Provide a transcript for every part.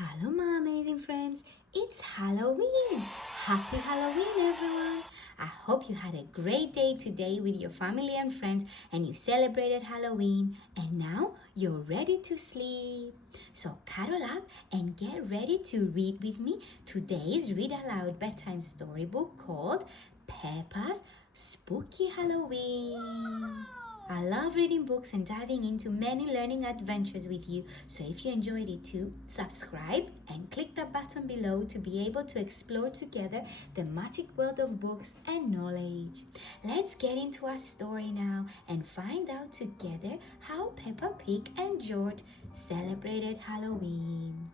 Hello, my amazing friends. It's Halloween. Happy Halloween, everyone. I hope you had a great day today with your family and friends and you celebrated Halloween and now you're ready to sleep. So cuddle up and get ready to read with me today's Read Aloud bedtime storybook called Peppa's Spooky Halloween. I love reading books and diving into many learning adventures with you. So if you enjoyed it too, subscribe and click the button below to be able to explore together the magic world of books and knowledge. Let's get into our story now and find out together how Peppa Pig and George celebrated Halloween.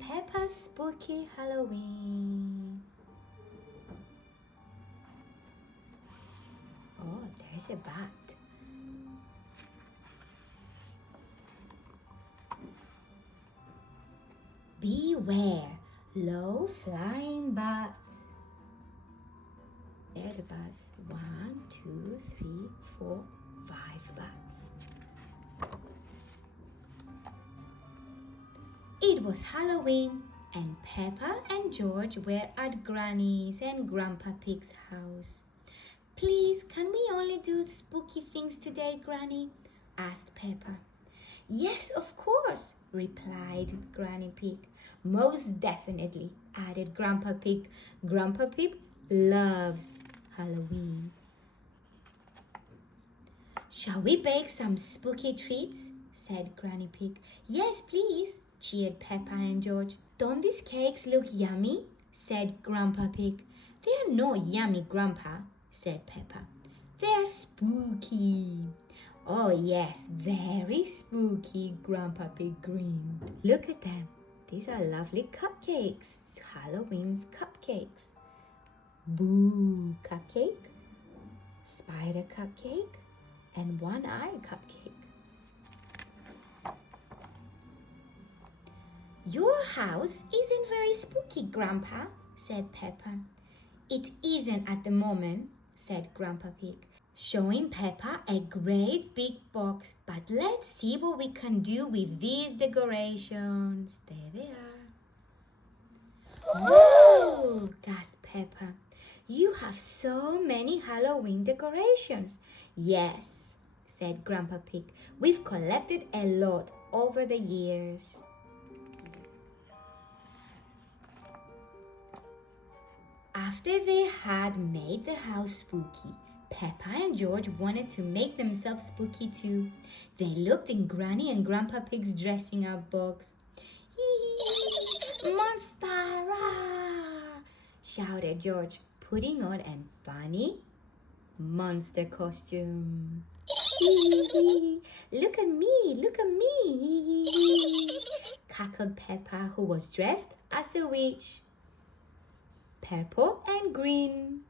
Peppa's Spooky Halloween. Oh, there's a bat. Beware, low flying bats. There are the bats. 1, 2, 3, 4, 5 bats. It was Halloween and Peppa and George were at Granny's and Grandpa Pig's house. Please, can we only do spooky things today, Granny? Asked Peppa. Yes, of course, replied Granny Pig. Most definitely, added Grandpa Pig. Grandpa Pig loves Halloween. Shall we bake some spooky treats? Said Granny Pig. Yes, please, cheered Peppa and George. Don't these cakes look yummy? Said Grandpa Pig. They're not yummy, Grandpa, said Peppa. They're spooky. Oh yes, very spooky, Grandpa Pig grinned. Look at them. These are lovely cupcakes. Halloween's cupcakes. Boo cupcake, spider cupcake, and one-eye cupcake. Your house isn't very spooky, Grandpa, said Peppa. It isn't at the moment, said Grandpa Pig, showing Peppa a great big box. But let's see what we can do with these decorations. There they are. Whoa! Gasped Peppa. You have so many Halloween decorations. Yes, said Grandpa Pig. We've collected a lot over the years. After they had made the house spooky, Peppa and George wanted to make themselves spooky too. They looked in Granny and Grandpa Pig's dressing up box. Hee, monster! Rah! Shouted George, putting on a funny monster costume. Look at me, look at me, cackled Peppa, who was dressed as a witch. Purple and green.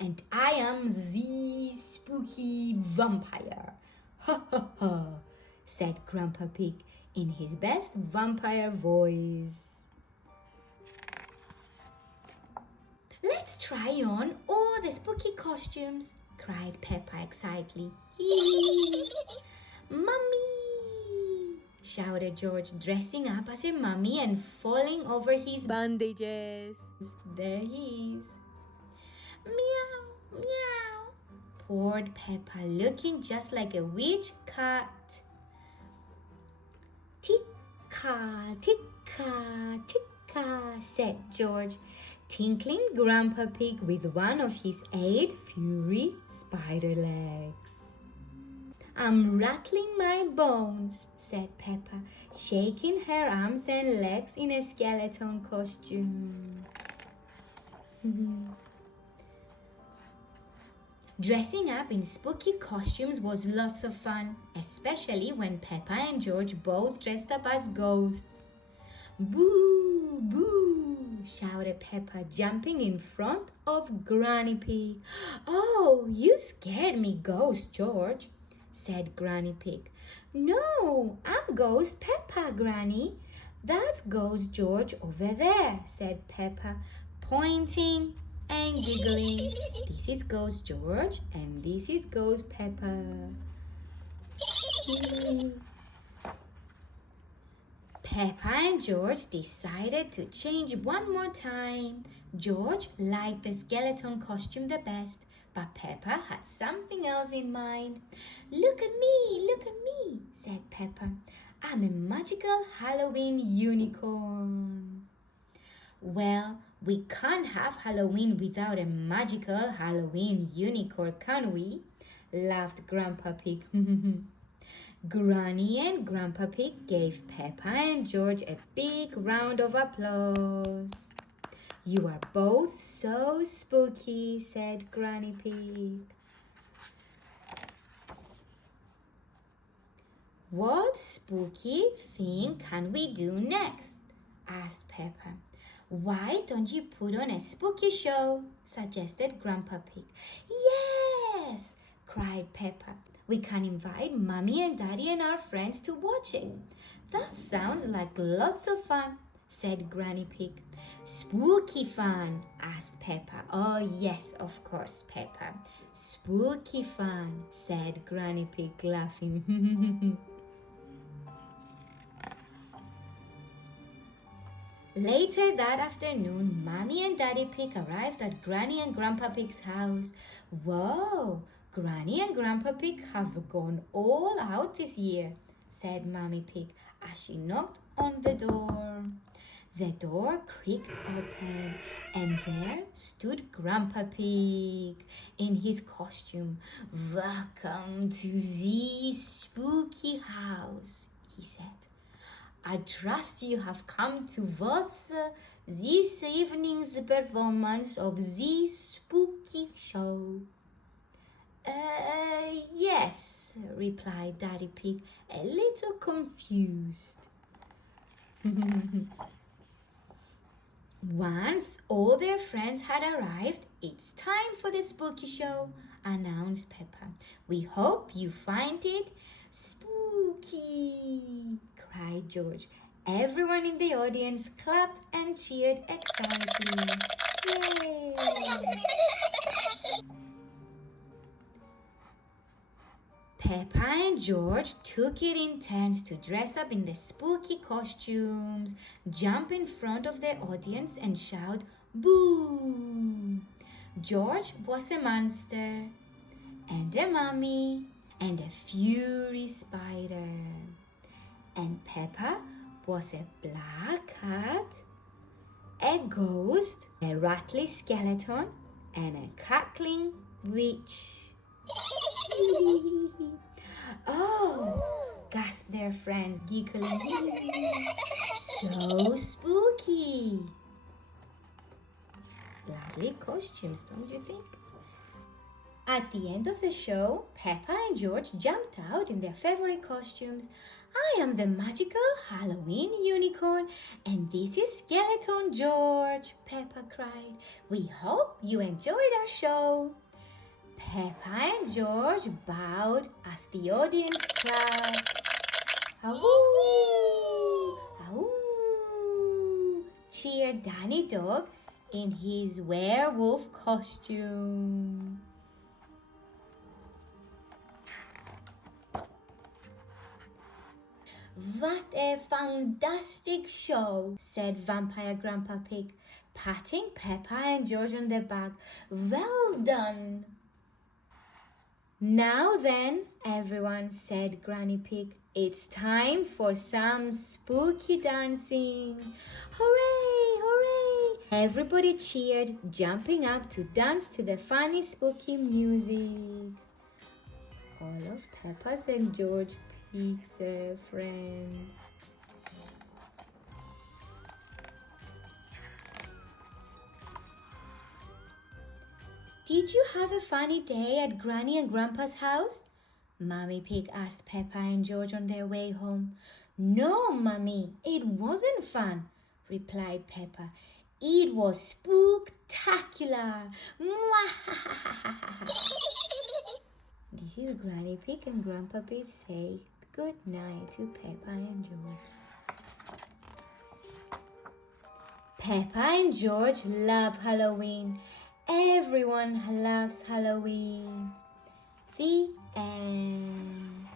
And I am the spooky vampire. Ha ha ha, said Grandpa Pig in his best vampire voice. Let's try on all the spooky costumes, cried Peppa excitedly. Mummy! Shouted George, dressing up as a mummy and falling over his bandages. There he is. Meow, meow, poured Peppa, looking just like a witch cat. Ticka, ticka, ticka, said George, tinkling Grandpa Pig with one of his 8 furry spider legs. I'm rattling my bones, said Peppa, shaking her arms and legs in a skeleton costume. Dressing up in spooky costumes was lots of fun, especially when Peppa and George both dressed up as ghosts. Boo! Boo! Shouted Peppa, jumping in front of Granny Pig. Oh, you scared me, Ghost George, said Granny Pig. No, I'm Ghost Peppa, Granny. That's Ghost George over there, said Peppa, pointing and giggling. This is Ghost George and this is Ghost Peppa. Peppa and George decided to change one more time. George liked the skeleton costume the best, but Peppa had something else in mind. Look at me, said Peppa. I'm a magical Halloween unicorn. Well, we can't have Halloween without a magical Halloween unicorn, can we? Laughed Grandpa Pig. Granny and Grandpa Pig gave Peppa and George a big round of applause. You are both so spooky, said Granny Pig. What spooky thing can we do next? Asked Peppa. Why don't you put on a spooky show? Suggested Grandpa Pig. Yes, cried Peppa. We can invite Mommy and Daddy and our friends to watch it. That sounds like lots of fun, said Granny Pig. Spooky fun, asked Peppa. Oh yes, of course, Peppa. Spooky fun, said Granny Pig, laughing. Later that afternoon, Mommy and Daddy Pig arrived at Granny and Grandpa Pig's house. Whoa! Granny and Grandpa Pig have gone all out this year, said Mommy Pig as she knocked on the door. The door creaked open and there stood Grandpa Pig in his costume. Welcome to the spooky house, he said. I trust you have come to watch this evening's performance of the spooky show. Yes, replied Daddy Pig, a little confused. Once all their friends had arrived, it's time for the spooky show, announced Peppa. We hope you find it spooky, cried George. Everyone in the audience clapped and cheered excitedly. Yay! Peppa and George took it in turns to dress up in the spooky costumes, jump in front of the audience and shout, "Boo!" George was a monster, and a mummy, and a fury spider. And Peppa was a black cat, a ghost, a rattly skeleton, and a cackling witch. Oh, gasped their friends, giggling. So spooky. Lovely costumes, don't you think? At the end of the show, Peppa and George jumped out in their favorite costumes. I am the magical Halloween unicorn, and this is Skeleton George, Peppa cried. We hope you enjoyed our show. Peppa and George bowed as the audience clapped. Ahoo! Ahoo! Cheered Danny Dog in his werewolf costume. What a fantastic show, said Vampire Grandpa Pig, patting Peppa and George on the back. Well done. Now then, everyone, said Granny Pig, it's time for some spooky dancing. Hooray, hooray! Everybody cheered, jumping up to dance to the funny spooky music. All of Peppa's and George Pig's friends. Did you have a funny day at Granny and Grandpa's house? Mommy Pig asked Peppa and George on their way home. No, Mummy, it wasn't fun, replied Peppa. It was spooktacular. This is Granny Pig and Grandpa Pig say good night to Peppa and George. Peppa and George love Halloween. Everyone loves Halloween. The end.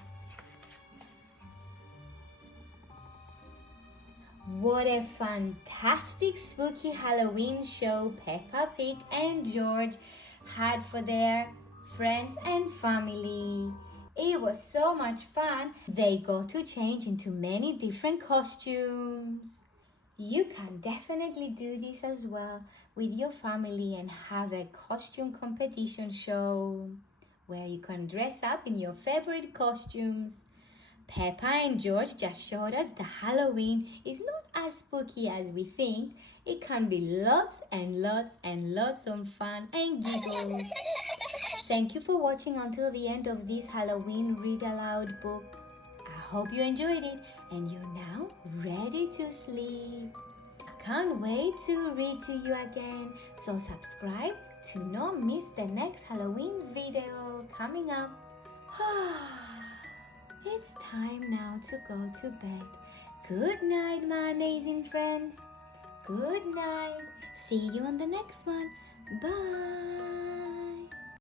What a fantastic spooky Halloween show Peppa Pig and George had for their friends and family. It was so much fun. They got to change into many different costumes. You can definitely do this as well with your family and have a costume competition show where you can dress up in your favorite costumes. Peppa and George just showed us that Halloween is not as spooky as we think. It can be lots and lots and lots of fun and giggles. Thank you for watching until the end of this Halloween Read Aloud book. I hope you enjoyed it and you're now ready to sleep. I can't wait to read to you again, so subscribe to not miss the next Halloween video coming up. It's time now to go to bed. Good night, my amazing friends. Good night. See you on the next one. Bye.